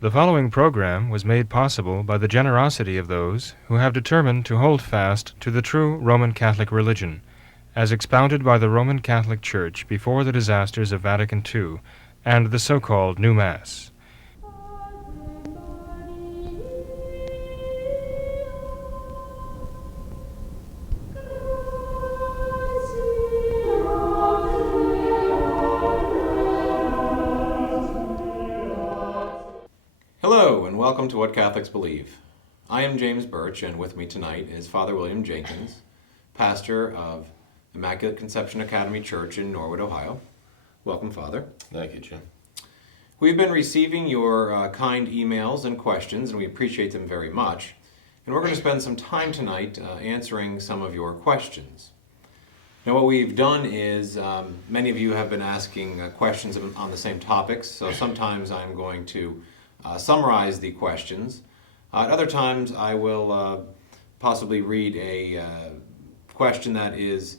The following program was made possible by the generosity of those who have determined to hold fast to the true Roman Catholic religion, as expounded by the Roman Catholic Church before the disasters of Vatican II and the so-called New Mass. Hello, and welcome to What Catholics Believe. I am James Birch, and with me tonight is Father William Jenkins, pastor of Immaculate Conception Academy Church in Norwood, Ohio. Welcome, Father. Thank you, Jim. We've been receiving your kind emails and questions, and we appreciate them very much. And we're going to spend some time tonight answering some of your questions. Now, what we've done is many of you have been asking questions on the same topics, so sometimes I'm going to summarize the questions. At other times, I will possibly read a question that is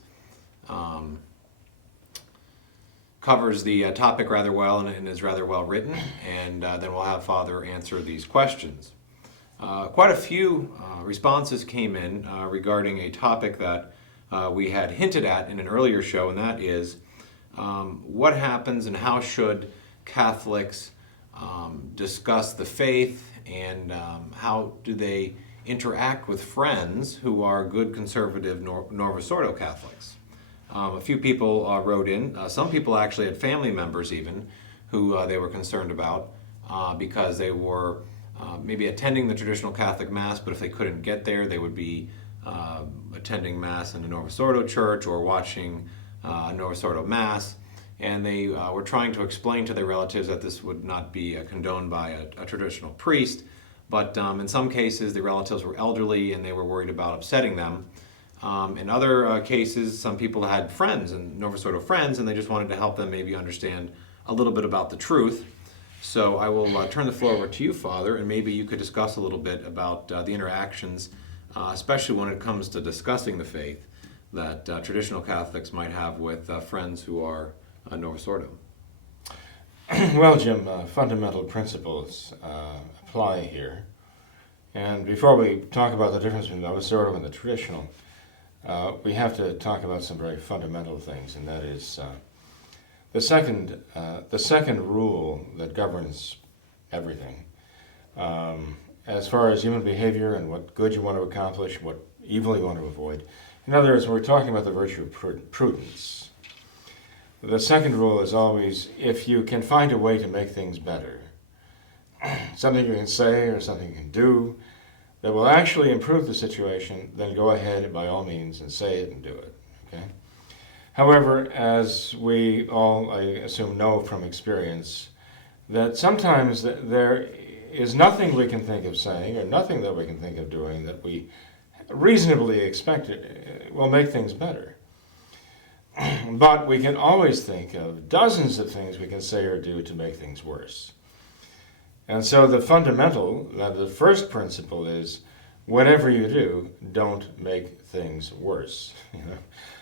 covers the topic rather well and is rather well written, and then we'll have Father answer these questions. Quite a few responses came in regarding a topic that we had hinted at in an earlier show, and that is what happens and how should Catholics discuss the faith, and how do they interact with friends who are good conservative Novus Ordo Catholics. A few people wrote in. Some people actually had family members even who they were concerned about because they were maybe attending the traditional Catholic Mass, but if they couldn't get there, they would be attending Mass in a Novus Ordo church or watching a Novus Ordo Mass. And they were trying to explain to their relatives that this would not be condoned by a traditional priest, but in some cases the relatives were elderly and they were worried about upsetting them. In other cases, some people had friends and Novus Ordo friends, and they just wanted to help them maybe understand a little bit about the truth. So I will turn the floor over to you, Father, and maybe you could discuss a little bit about the interactions, especially when it comes to discussing the faith, that traditional Catholics might have with friends who are Novus Ordo. Well, Jim, fundamental principles apply here. And before we talk about the difference between Novus Ordo and the traditional, we have to talk about some very fundamental things, and that is the second rule that governs everything, as far as human behavior and what good you want to accomplish, what evil you want to avoid. In other words, we're talking about the virtue of prudence. The second rule is always, if you can find a way to make things better, something you can say or something you can do that will actually improve the situation, then go ahead by all means and say it and do it. Okay? However, as we all, I assume, know from experience, that sometimes there is nothing we can think of saying or nothing that we can think of doing that we reasonably expect will make things better. But we can always think of dozens of things we can say or do to make things worse. And so the first principle is, whatever you do, don't make things worse.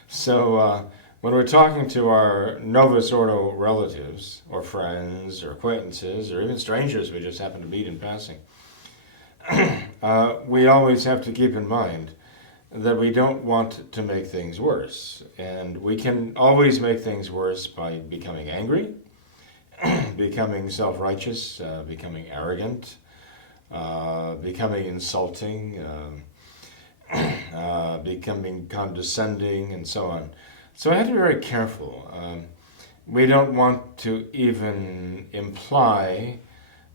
So when we're talking to our Novus Ordo relatives, or friends, or acquaintances, or even strangers we just happen to meet in passing, we always have to keep in mind that we don't want to make things worse. And we can always make things worse by becoming angry, becoming self-righteous, becoming arrogant, becoming insulting, becoming condescending, and so on. So I have to be very careful. We don't want to even imply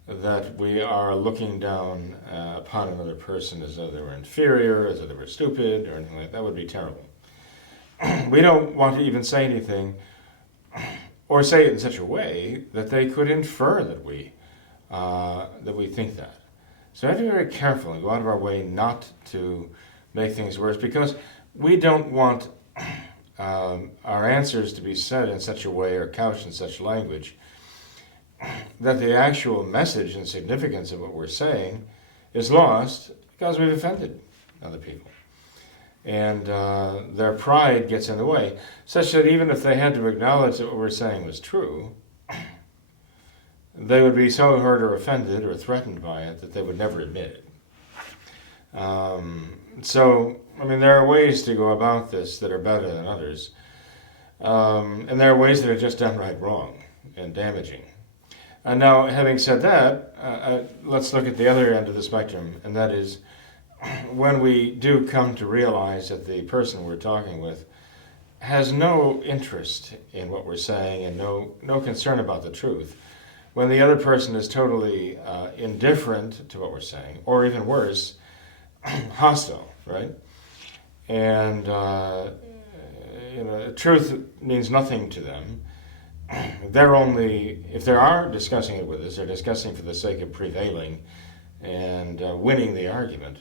that we are looking down upon another person as though they were inferior, as though they were stupid, or anything like that. That would be terrible. We don't want to even say anything, or say it in such a way that they could infer that we think that. So we have to be very careful and go out of our way not to make things worse, because we don't want our answers to be said in such a way or couched in such language that the actual message and significance of what we're saying is lost because we've offended other people. And their pride gets in the way, such that even if they had to acknowledge that what we're saying was true, they would be so hurt or offended or threatened by it that they would never admit it. So, I mean, there are ways to go about this that are better than others. And there are ways that are just downright wrong and damaging. And now, having said that, let's look at the other end of the spectrum, and that is when we do come to realize that the person we're talking with has no interest in what we're saying and no concern about the truth. When the other person is totally indifferent to what we're saying, or even worse, hostile, right? And truth means nothing to them. They're only, if they are discussing it with us, they're discussing for the sake of prevailing and winning the argument,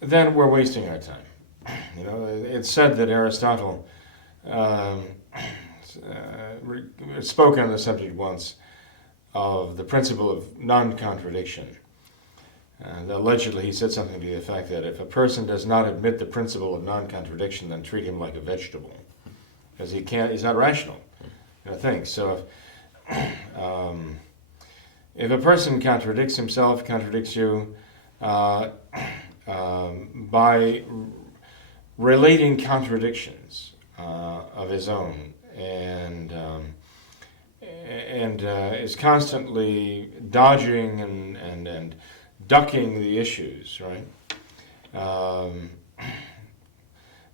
then we're wasting our time. It's said that Aristotle spoke on the subject once of the principle of non-contradiction. And allegedly he said something to the effect that if a person does not admit the principle of non-contradiction, then treat him like a vegetable, because he's not rational. Think. So if a person contradicts himself, contradicts you, by relating contradictions of his own, and is constantly dodging and ducking the issues, right?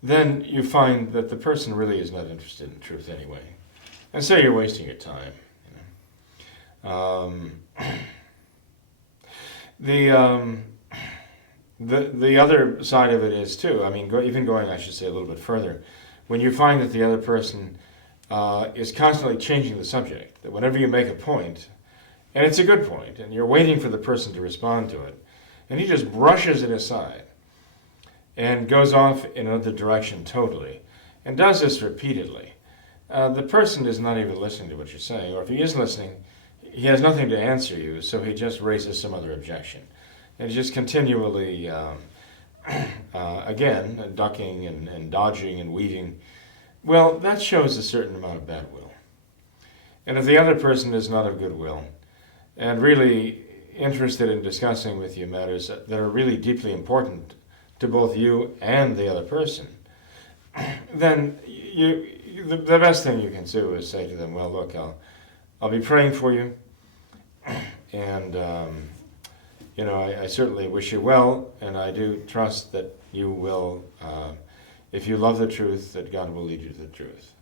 Then you find that the person really is not interested in truth anyway. And so you're wasting your time. The other side of it is too. I mean, even going, I should say, a little bit further. When you find that the other person is constantly changing the subject, that whenever you make a point, and it's a good point, and you're waiting for the person to respond to it, and he just brushes it aside and goes off in another direction totally, and does this repeatedly. The person is not even listening to what you're saying, or if he is listening, he has nothing to answer you, so he just raises some other objection. And just continually, again, ducking and dodging and weaving. Well, that shows a certain amount of bad will. And if the other person is not of good will, and really interested in discussing with you matters that are really deeply important to both you and the other person, then the best thing you can do is say to them, well, look, I'll be praying for you, and I certainly wish you well, and I do trust that you will, if you love the truth, that God will lead you to the truth.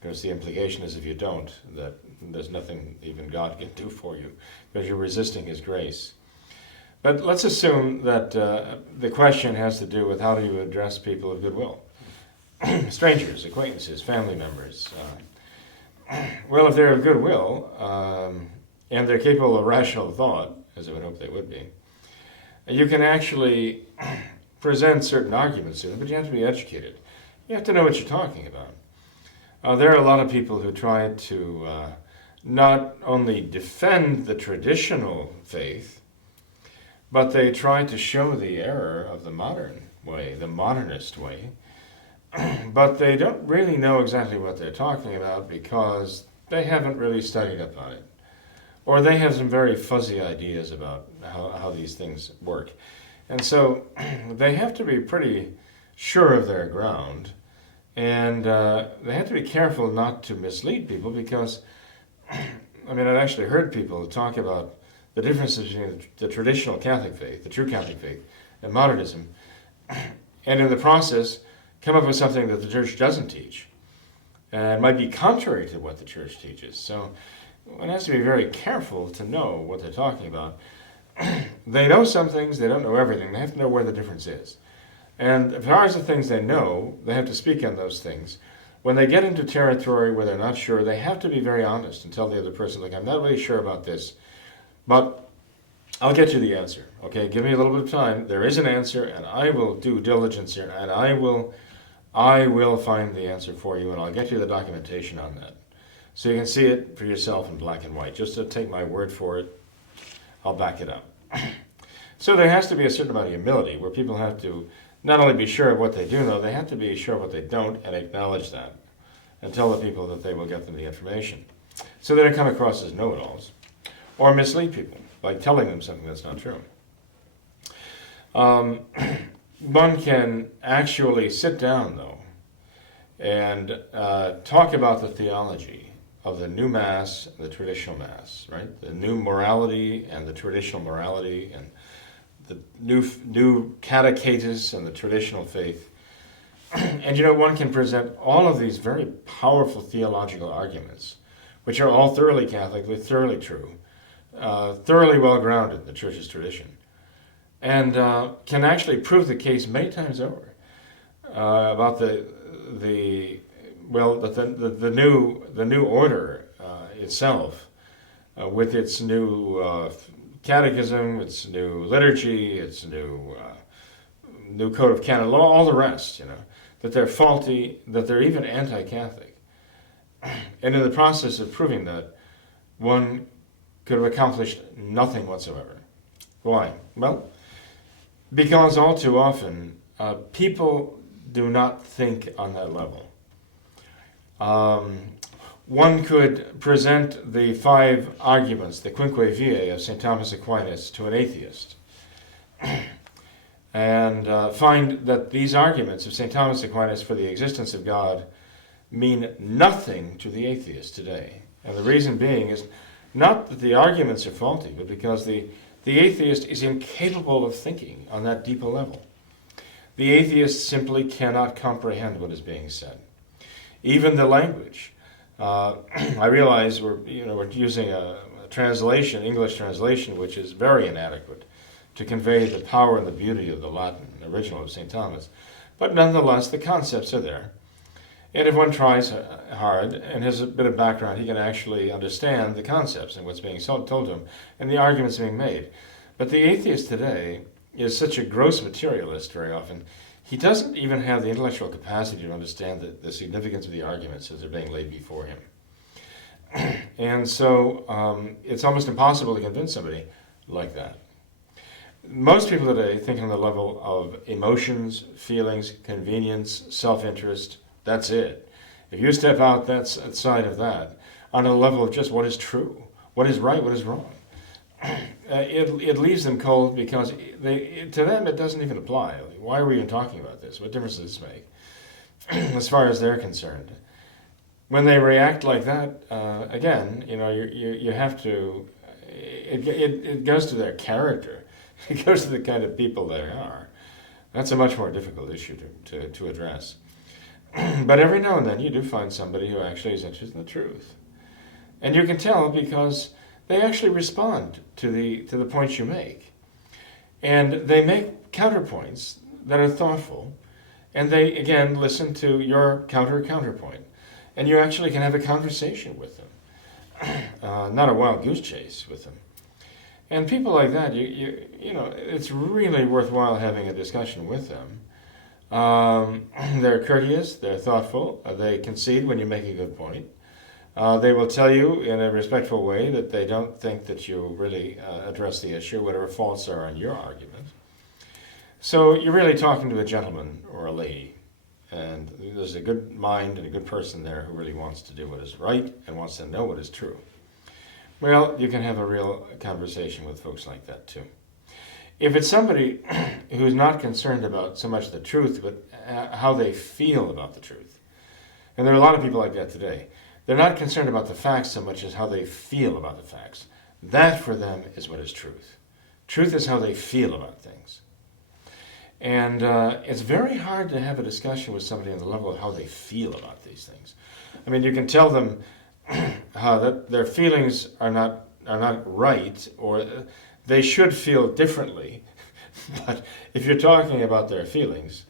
Because the implication is if you don't, that there's nothing even God can do for you, because you're resisting His grace. But let's assume that the question has to do with how do you address people of goodwill. Strangers, acquaintances, family members. Well, if they're of goodwill, and they're capable of rational thought, as I would hope they would be, you can actually present certain arguments to them, but you have to be educated. You have to know what you're talking about. There are a lot of people who try to not only defend the traditional faith, but they try to show the error of the modern way, the modernist way, but they don't really know exactly what they're talking about because they haven't really studied up on it. Or they have some very fuzzy ideas about how these things work. And so they have to be pretty sure of their ground, and they have to be careful not to mislead people because, I've actually heard people talk about the differences between the traditional Catholic faith, the true Catholic faith, and modernism, and in the process come up with something that the church doesn't teach. And it might be contrary to what the church teaches. So one has to be very careful to know what they're talking about. They know some things, they don't know everything. They have to know where the difference is. And as far as the things they know, they have to speak on those things. When they get into territory where they're not sure, they have to be very honest and tell the other person, look, I'm not really sure about this, but I'll get you the answer. Okay, give me a little bit of time. There is an answer, and I will do diligence here, and I will find the answer for you, and I'll get you the documentation on that. So you can see it for yourself in black and white. Just to take my word for it, I'll back it up. So there has to be a certain amount of humility where people have to not only be sure of what they do know, they have to be sure of what they don't and acknowledge that and tell the people that they will get them the information. So they don't come across as know-it-alls. or mislead people by telling them something that's not true. One can actually sit down, though, and talk about the theology of the new Mass and the traditional Mass, right? The new morality and the traditional morality, and the new catechesis and the traditional faith. And one can present all of these very powerful theological arguments, which are all thoroughly Catholic, thoroughly true, thoroughly well-grounded in the Church's tradition, and can actually prove the case many times over about the new order itself, with its new catechism, its new liturgy, its new code of canon law, all the rest. That they're faulty, that they're even anti-Catholic, and in the process of proving that, one could have accomplished nothing whatsoever. Why? Well, because all too often people do not think on that level. One could present the 5 arguments, the Quinque Viae of St. Thomas Aquinas, to an atheist, and find that these arguments of St. Thomas Aquinas for the existence of God mean nothing to the atheist today. And the reason being is not that the arguments are faulty, but because the atheist is incapable of thinking on that deeper level. The atheist simply cannot comprehend what is being said. Even the language. I realize we're using a translation, English translation, which is very inadequate to convey the power and the beauty of the Latin original of St. Thomas. But nonetheless, the concepts are there. And if one tries hard and has a bit of background, he can actually understand the concepts and what's being told to him and the arguments being made. But the atheist today is such a gross materialist very often, he doesn't even have the intellectual capacity to understand the significance of the arguments as they're being laid before him. And so it's almost impossible to convince somebody like that. Most people today think on the level of emotions, feelings, convenience, self-interest. That's it. If you step out that side of that, on a level of just what is true, what is right, what is wrong, it leaves them cold, because to them it doesn't even apply. Why are we even talking about this? What difference does this make? As far as they're concerned. When they react like that, again, you have to, it goes to their character. It goes to the kind of people they are. That's a much more difficult issue to address. But every now and then you do find somebody who actually is interested in the truth. And you can tell because they actually respond to the points you make. And they make counterpoints that are thoughtful, and they, again, listen to your counterpoint. And you actually can have a conversation with them, not a wild goose chase with them. And people like that, it's really worthwhile having a discussion with them. They're courteous, they're thoughtful, they concede when you make a good point. They will tell you in a respectful way that they don't think that you really address the issue, whatever faults are in your argument. So you're really talking to a gentleman or a lady, and there's a good mind and a good person there who really wants to do what is right and wants to know what is true. Well, you can have a real conversation with folks like that too. If it's somebody who's not concerned about so much the truth, but how they feel about the truth, and there are a lot of people like that today, they're not concerned about the facts so much as how they feel about the facts. That for them is what is truth. Truth is how they feel about things. And it's very hard to have a discussion with somebody on the level of how they feel about these things. I mean, you can tell them how that their feelings are not right, or they should feel differently. But if you're talking about their feelings,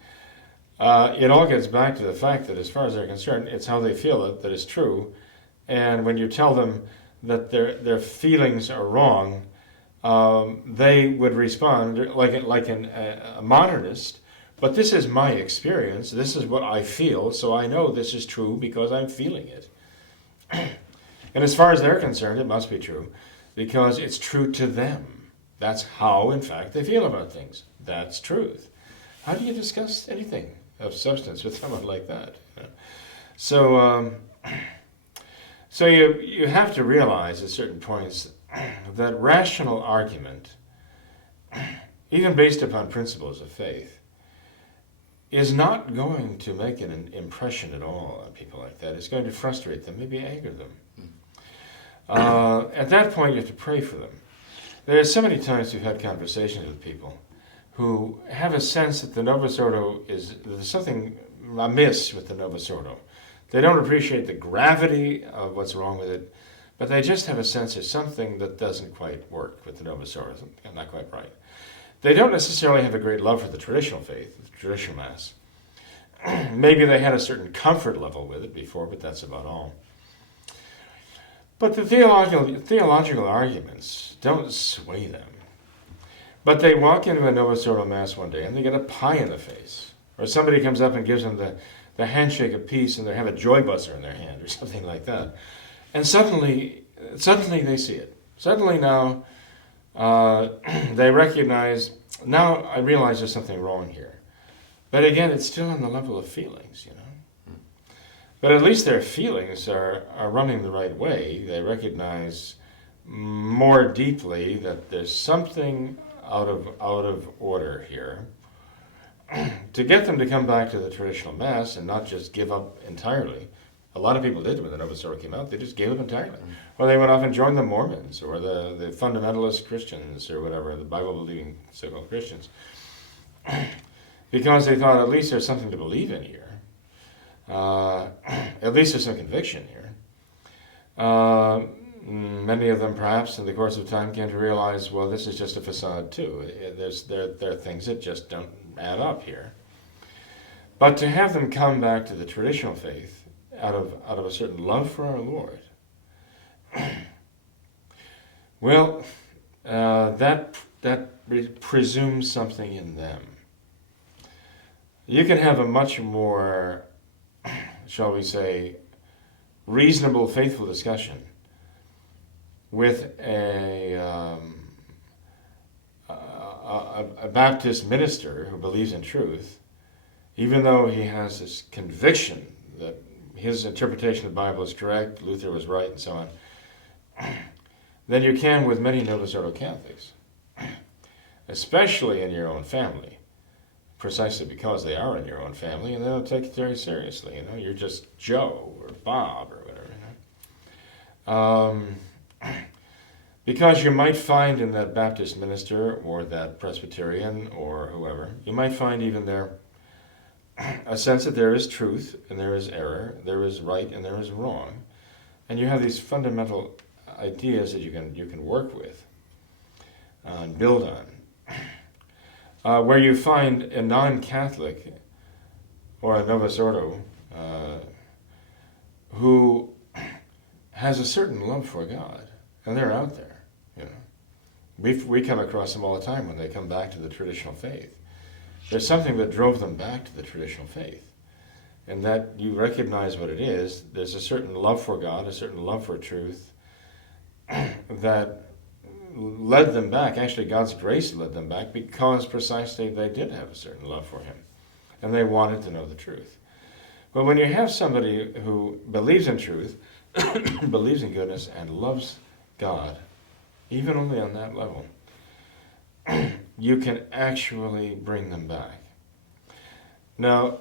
it all gets back to the fact that as far as they're concerned, it's how they feel it that is true. And when you tell them that their feelings are wrong, they would respond like a modernist. But this is my experience. This is what I feel, so I know this is true because I'm feeling it. And as far as they're concerned, it must be true because it's true to them. That's how, in fact, they feel about things. That's truth. How do you discuss anything of substance with someone like that? So you have to realize at certain points that rational argument, even based upon principles of faith, is not going to make an impression at all on people like that. It's going to frustrate them, maybe anger them. At that point, you have to pray for them. There are so many times we've had conversations with people who have a sense that the Novus Ordo there's something amiss with the Novus Ordo. They don't appreciate the gravity of what's wrong with it, but they just have a sense there's something that doesn't quite work with the Novus Ordo, not quite right. They don't necessarily have a great love for the traditional faith, the traditional Mass. Maybe they had a certain comfort level with it before, but that's about all. But the theological arguments don't sway them. But they walk into a Novus Ordo Mass one day and they get a pie in the face. Or somebody comes up and gives them the handshake of peace and they have a joy buzzer in their hand or something like that. And suddenly they see it. Suddenly now they recognize, now I realize there's something wrong here. But again, it's still on the level of feelings, you know. But at least their feelings are running the right way. They recognize more deeply that there's something out of order here. To get them to come back to the traditional Mass and not just give up entirely. A lot of people did when the Novus Ordo came out. They just gave up entirely. Or they went off and joined the Mormons or the fundamentalist Christians or whatever, the Bible-believing so-called Christians. Because they thought at least there's something to believe in here. At least there's some conviction here. Many of them, perhaps, in the course of time, came to realize, well, this is just a facade too. There are things that just don't add up here. But to have them come back to the traditional faith out of a certain love for our Lord, well, that presumes something in them. You can have a much more, shall we say, reasonable, faithful discussion with a Baptist minister who believes in truth, even though he has this conviction that his interpretation of the Bible is correct, Luther was right, and so on, than you can with many Novus Ordo Catholics, especially in your own family. Precisely because they are in your own family, and they don't take it very seriously. You know, you're just Joe or Bob or whatever. You know? Because you might find in that Baptist minister or that Presbyterian or whoever, you might find even there a sense that there is truth and there is error, there is right and there is wrong, and you have these fundamental ideas that you can work with and build on. Where you find a non-Catholic or a Novus Ordo who has a certain love for God, and they're out there, you know. We come across them all the time when they come back to the traditional faith. There's something that drove them back to the traditional faith, and that you recognize what it is. There's a certain love for God, a certain love for truth that led them back. Actually, God's grace led them back because precisely they did have a certain love for Him, and they wanted to know the truth. But when you have somebody who believes in truth, believes in goodness, and loves God, even only on that level, you can actually bring them back. Now,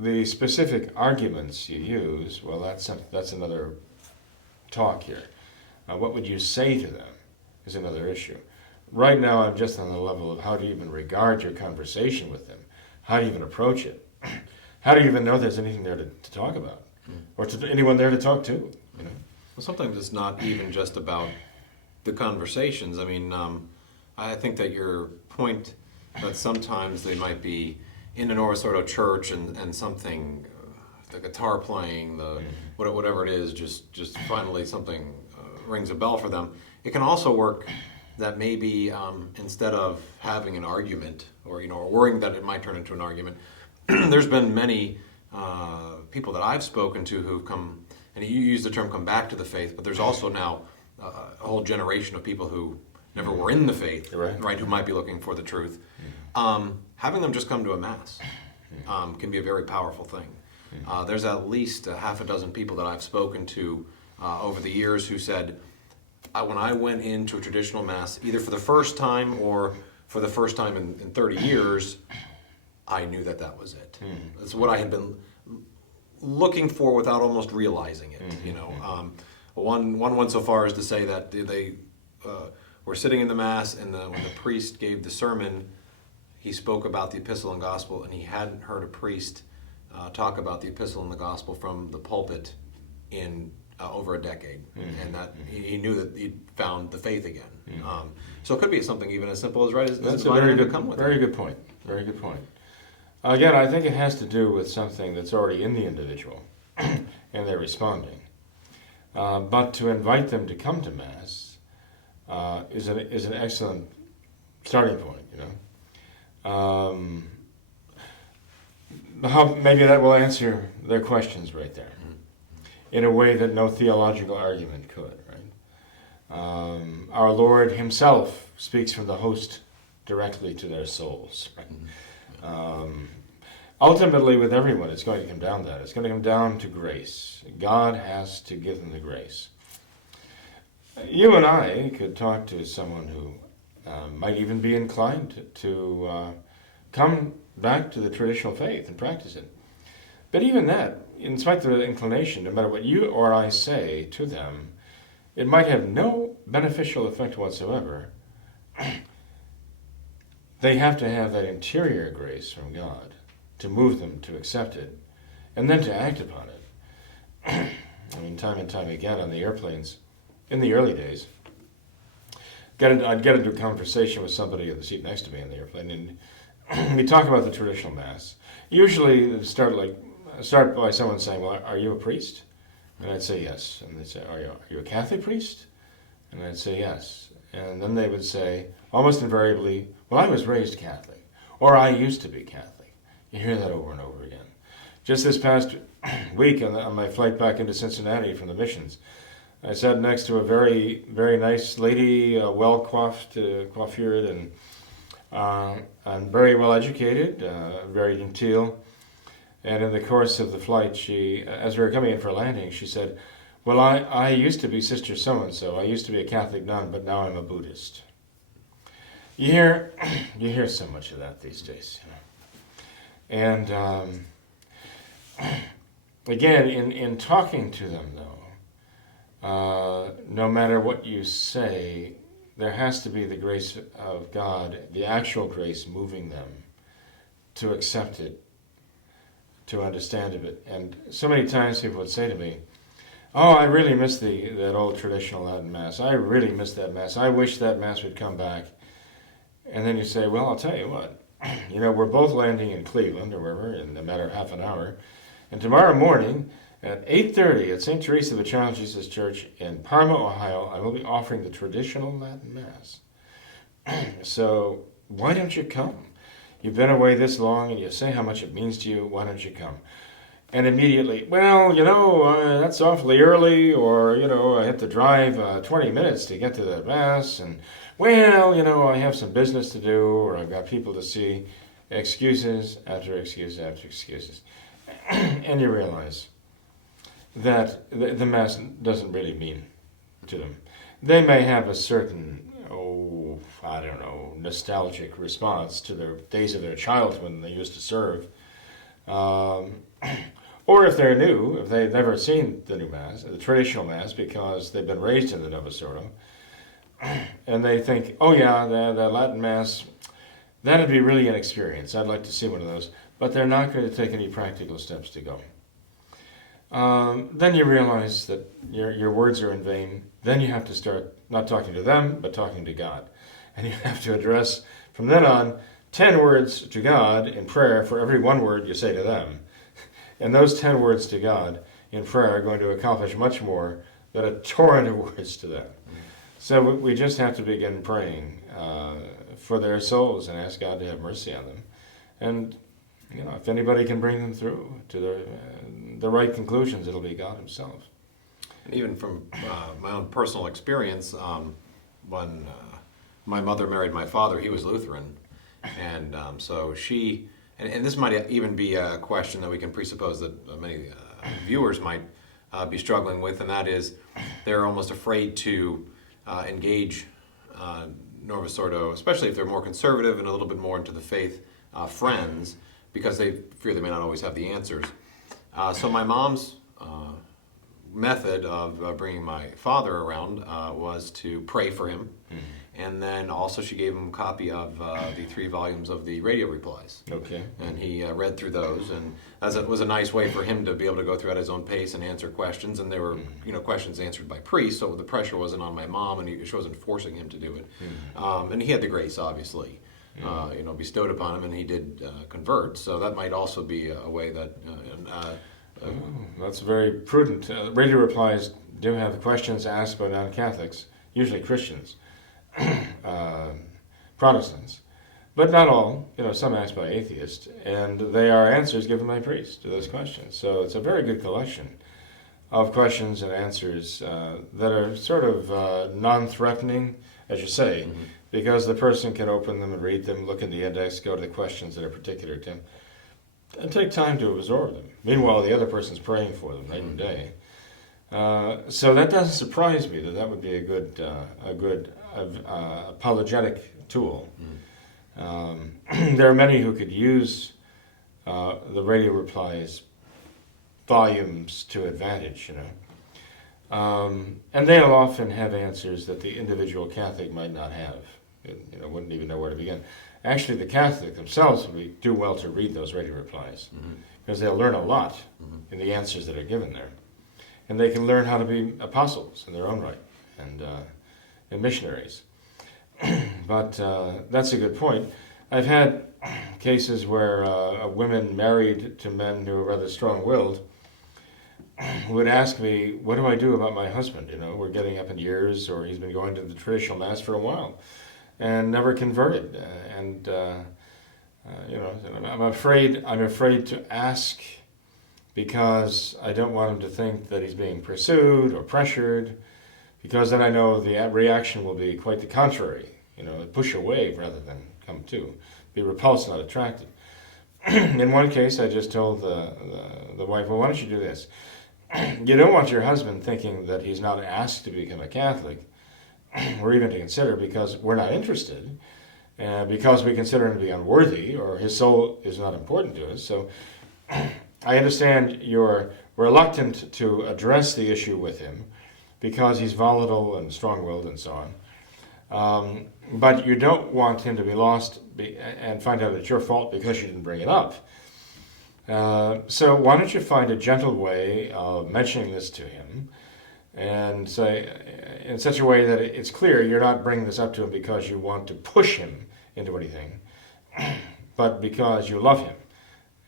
the specific arguments you use, well, that's another talk here. What would you say to them is another issue. Right now, I'm just on the level of how do you even regard your conversation with them? How do you even approach it? How do you even know there's anything there to talk about? Or to anyone there to talk to? You know? Well, sometimes it's not even just about the conversations. I mean, I think that your point that sometimes they might be in an Novus Ordo church and something, the guitar playing, whatever it is, just finally something rings a bell for them. It can also work that maybe instead of having an argument or worrying that it might turn into an argument, there's been many people that I've spoken to who've come, and you use the term come back to the faith, but there's also now a whole generation of people who never were in the faith, right, who might be looking for the truth. Having them just come to a Mass can be a very powerful thing. There's at least a half a dozen people that I've spoken to over the years who said, when I went into a traditional Mass, either for the first time or for the first time in 30 years, I knew that was it. It's what I had been looking for without almost realizing it. One went so far as to say that they were sitting in the Mass, and when the priest gave the sermon, he spoke about the Epistle and Gospel, and he hadn't heard a priest talk about the Epistle and the Gospel from the pulpit in over a decade, and that he knew that he'd found the faith again. So it could be something even as simple as That's a very good point. Very good point. Again, I think it has to do with something that's already in the individual, and they're responding. But to invite them to come to Mass is an excellent starting point. Maybe that will answer their questions right there, in a way that no theological argument could. Right? Our Lord Himself speaks from the host directly to their souls. Right? Ultimately, with everyone, it's going to come down to that. It's going to come down to grace. God has to give them the grace. You and I could talk to someone who might even be inclined to come back to the traditional faith and practice it. But even that, in spite of the inclination, no matter what you or I say to them, it might have no beneficial effect whatsoever. They have to have that interior grace from God to move them to accept it, and then to act upon it. I mean, time and time again on the airplanes, in the early days, I'd get into a conversation with somebody in the seat next to me in the airplane, and we talk about the traditional Mass. Usually it'd start by someone saying, well, are you a priest? And I'd say yes. And they'd say, are you a Catholic priest? And I'd say yes. And then they would say, almost invariably, well, I was raised Catholic, or I used to be Catholic. You hear that over and over again. Just this past week on my flight back into Cincinnati from the missions, I sat next to a very, very nice lady, well-coiffured and very well educated, very genteel. And in the course of the flight, she, as we were coming in for landing, she said, well, I used to be Sister so-and-so. I used to be a Catholic nun, but now I'm a Buddhist. You hear so much of that these days. And again, in talking to them, though, no matter what you say, there has to be the grace of God, the actual grace moving them to accept it, to understand it. And so many times people would say to me, oh, I really miss that old traditional Latin Mass. I really miss that Mass. I wish that Mass would come back. And then you say, well, I'll tell you what. We're both landing in Cleveland or wherever in a matter of half an hour. And tomorrow morning at 8:30 at St. Teresa of the Child Jesus Church in Parma, Ohio, I will be offering the traditional Latin Mass. So why don't you come? You've been away this long and you say how much it means to you. Why don't you come? And immediately, well, that's awfully early, or, I have to drive 20 minutes to get to the Mass, and, well, I have some business to do, or I've got people to see. Excuses after excuse after excuses. And you realize that the Mass doesn't really mean to them. They may have a certain, nostalgic response to their days of their childhood when they used to serve. Or if they're new, if they've never seen the new Mass, the traditional Mass, because they've been raised in the Novus Ordo, and they think, oh yeah, the Latin Mass, that'd be really an experience. I'd like to see one of those. But they're not going to take any practical steps to go. Then you realize that your words are in vain. Then you have to start not talking to them, but talking to God. And you have to address, from then on, 10 words to God in prayer for every one word you say to them. And those 10 words to God in prayer are going to accomplish much more than a torrent of words to them. So we just have to begin praying for their souls and ask God to have mercy on them. And, if anybody can bring them through to the right conclusions, it'll be God Himself. And even from my own personal experience, when my mother married my father, he was Lutheran. And so she, and this might even be a question that we can presuppose that many viewers might be struggling with, and that is they're almost afraid to engage Novus Ordo, especially if they're more conservative and a little bit more into the faith, friends, because they fear they may not always have the answers. So my mom's method of bringing my father around was to pray for him. And then also she gave him a copy of the 3 volumes of the radio replies. Okay. And he read through those, and it was a nice way for him to be able to go through at his own pace and answer questions. And there were, questions answered by priests, so the pressure wasn't on my mom, and she wasn't forcing him to do it. And he had the grace, obviously, bestowed upon him, and he did convert. So that might also be a way that. That's very prudent. Radio replies do have questions asked by non-Catholics, usually Christians. Protestants, but not all. Some asked by atheists, and they are answers given by priests to those questions. So it's a very good collection of questions and answers that are sort of non-threatening, as you say, because the person can open them and read them, look in the index, go to the questions that are particular to him, and take time to absorb them. Meanwhile, the other person's praying for them night and day. So that doesn't surprise me that would be a good apologetic tool. There are many who could use the radio replies volumes to advantage, and they'll often have answers that the individual Catholic might not have. Wouldn't even know where to begin. Actually, the Catholic themselves would do well to read those radio replies because they'll learn a lot in the answers that are given there. And they can learn how to be apostles in their own right and missionaries. But that's a good point. I've had cases where women married to men who are rather strong-willed would ask me, what do I do about my husband? We're getting up in years, or he's been going to the traditional Mass for a while and never converted. I'm afraid to ask because I don't want him to think that he's being pursued or pressured, because then I know the reaction will be quite the contrary, push away rather than come to, be repulsed, not attracted. In one case, I just told the wife, well, why don't you do this? You don't want your husband thinking that he's not asked to become a Catholic, or even to consider, because we're not interested, because we consider him to be unworthy, or his soul is not important to us. So I understand you're reluctant to address the issue with him because he's volatile and strong-willed and so on. But you don't want him to be lost and find out it's your fault because you didn't bring it up. So why don't you find a gentle way of mentioning this to him, and say in such a way that it's clear you're not bringing this up to him because you want to push him into anything, but because you love him.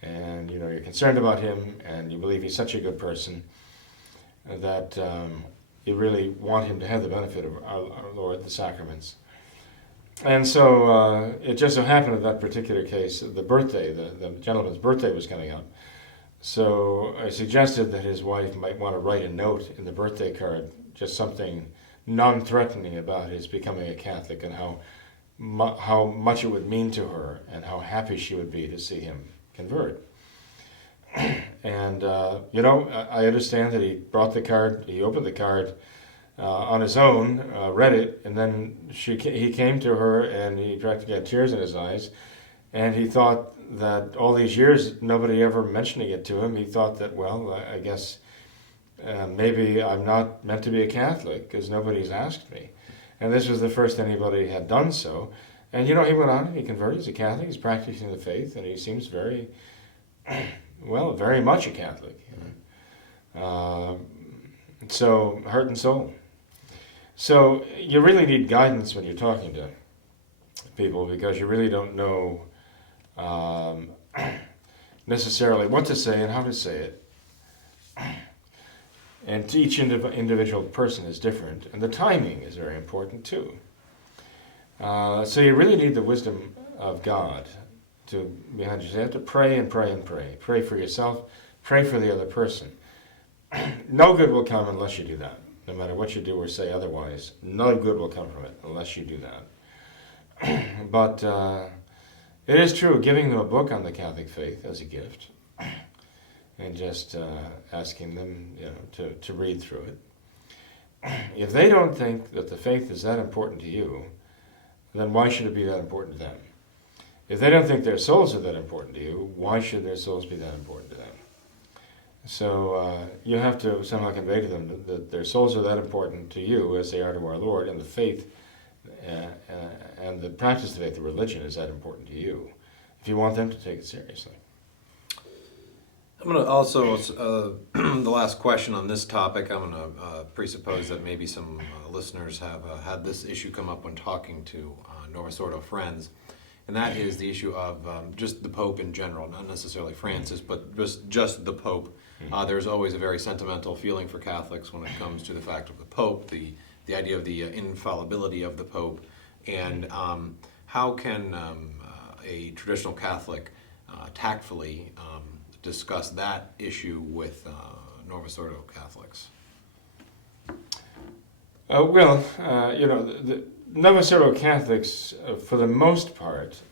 And you're concerned about him, and you believe he's such a good person that you really want him to have the benefit of our Lord, the sacraments. And so it just so happened in that particular case, the gentleman's birthday was coming up. So I suggested that his wife might want to write a note in the birthday card, just something non-threatening about his becoming a Catholic and how much it would mean to her and how happy she would be to see him convert. And I understand that he brought the card, he opened the card on his own, read it, and then he came to her and he practically had tears in his eyes, and he thought that all these years nobody ever mentioning it to him, he thought that, well, I guess maybe I'm not meant to be a Catholic because nobody's asked me. And this was the first anybody had done so. And he went on, he converted, he's a Catholic, he's practicing the faith, and he seems very much a Catholic. So, heart and soul. So, you really need guidance when you're talking to people, because you really don't know necessarily what to say and how to say it. And each individual person is different, and the timing is very important too. So you really need the wisdom of God behind you. So you have to pray and pray and pray. Pray for yourself, pray for the other person. No good will come unless you do that. No matter what you do or say otherwise, no good will come from it unless you do that. But it is true, giving them a book on the Catholic faith as a gift, and just asking them to read through it. if they don't think that the faith is that important to you, then why should it be that important to them? If they don't think their souls are that important to you, why should their souls be that important to them? So you have to somehow convey to them that their souls are that important to you as they are to our Lord, and the faith and the practice of faith, the religion, is that important to you, if you want them to take it seriously. I'm going to also, the last question on this topic, I'm going to presuppose that maybe some listeners have had this issue come up when talking to Novus Ordo friends, and that is the issue of just the Pope in general, not necessarily Francis, but just the Pope. There's always a very sentimental feeling for Catholics when it comes to the fact of the Pope, the idea of the infallibility of the Pope, and how can a traditional Catholic tactfully discuss that issue with Novus Ordo Catholics? The Novus Ordo Catholics, for the most part,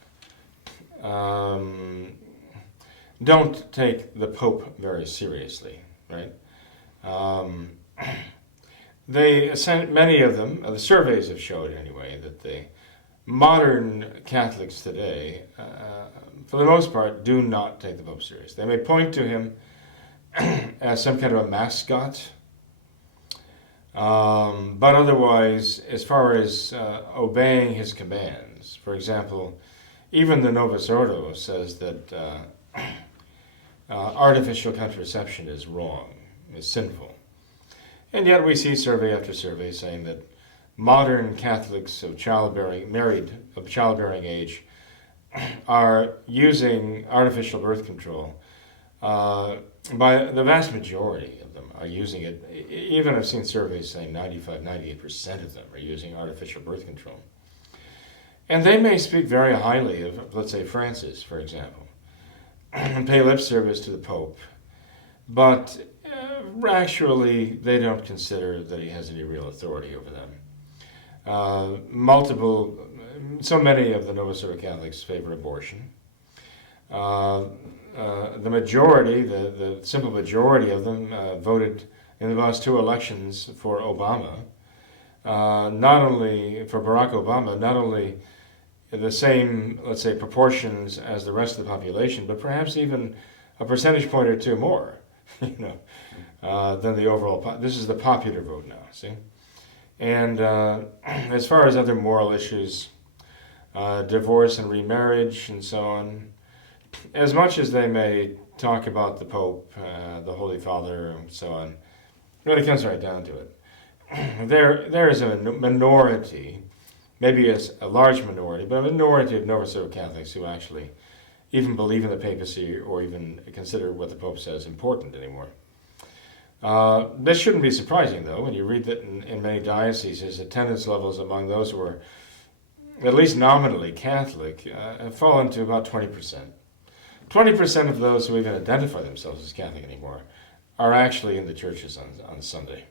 don't take the Pope very seriously, right? Many of them, the surveys have showed anyway, that the modern Catholics today, for the most part, do not take the Pope serious. They may point to him as some kind of a mascot, but otherwise, as far as obeying his commands, for example, even the Novus Ordo says that artificial contraception is wrong, is sinful. And yet we see survey after survey saying that modern Catholics of childbearing age are using artificial birth control. By the vast majority of them are using it. Even I've seen surveys saying 98% of them are using artificial birth control. And they may speak very highly of, let's say, Francis, for example, and pay lip service to the Pope. But actually, they don't consider that he has any real authority over them. So many of the Novus Ordo Catholics favor abortion. The majority, the simple majority of them voted in the last two elections for Obama. Not only for Barack Obama, not only the same, let's say, proportions as the rest of the population, but perhaps even a percentage point or two more, than the overall. This is the popular vote now. See, and as far as other moral issues, divorce and remarriage and so on, as much as they may talk about the Pope, the Holy Father, and so on, when it comes right down to it, there is a minority, maybe a large minority, but a minority of Novus Ordo Catholics who actually even believe in the papacy or even consider what the Pope says important anymore. This shouldn't be surprising, though, when you read that in many dioceses, attendance levels among those who are at least nominally Catholic have fallen to about 20%. 20% of those who even identify themselves as Catholic anymore are actually in the churches on Sunday.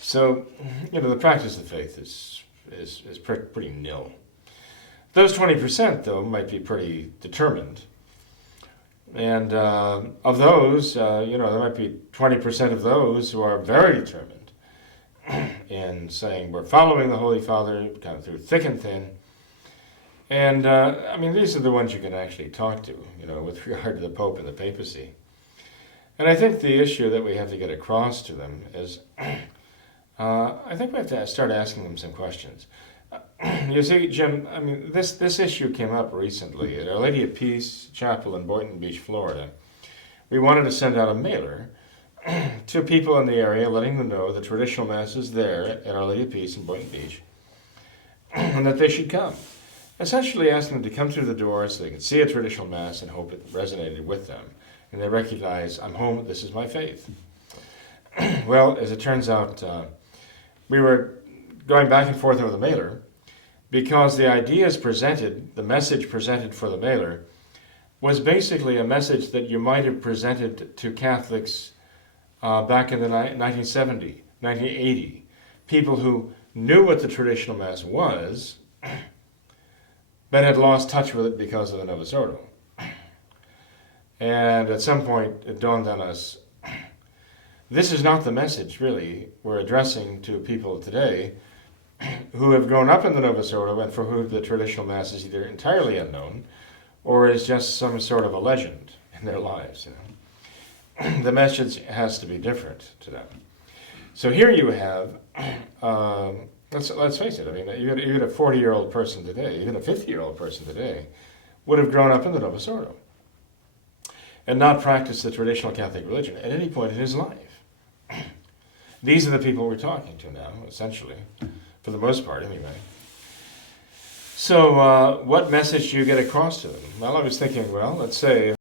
So, the practice of faith is pretty nil. Those 20%, though, might be pretty determined. And of those, there might be 20% of those who are very determined in saying we're following the Holy Father kind of through thick and thin. And, these are the ones you can actually talk to, with regard to the Pope and the papacy. And I think the issue that we have to get across to them is, I think we have to start asking them some questions. You see, Jim, this issue came up recently at Our Lady of Peace Chapel in Boynton Beach, Florida. We wanted to send out a mailer to people in the area, letting them know the traditional Mass is there at Our Lady of Peace in Boynton Beach, and that they should come. Essentially asking them to come through the door so they can see a traditional Mass and hope it resonated with them. And they recognize, I'm home, this is my faith. Well, as it turns out, we were going back and forth over the mailer because the ideas presented, the message presented for the mailer, was basically a message that you might have presented to Catholics back in the 1970, 1980. People who knew what the traditional Mass was, but had lost touch with it because of the Novus Ordo. And at some point, it dawned on us this is not the message, really, we're addressing to people today who have grown up in the Novus Ordo and for whom the traditional Mass is either entirely unknown or is just some sort of a legend in their lives. The message has to be different to them. So here you have, let's face it, I mean, even a 40-year-old person today, even a 50-year-old person today, would have grown up in the Novus Ordo and not practiced the traditional Catholic religion at any point in his life. These are the people we're talking to now, essentially, for the most part anyway. So what message do you get across to them? Well, I was thinking, well, let's say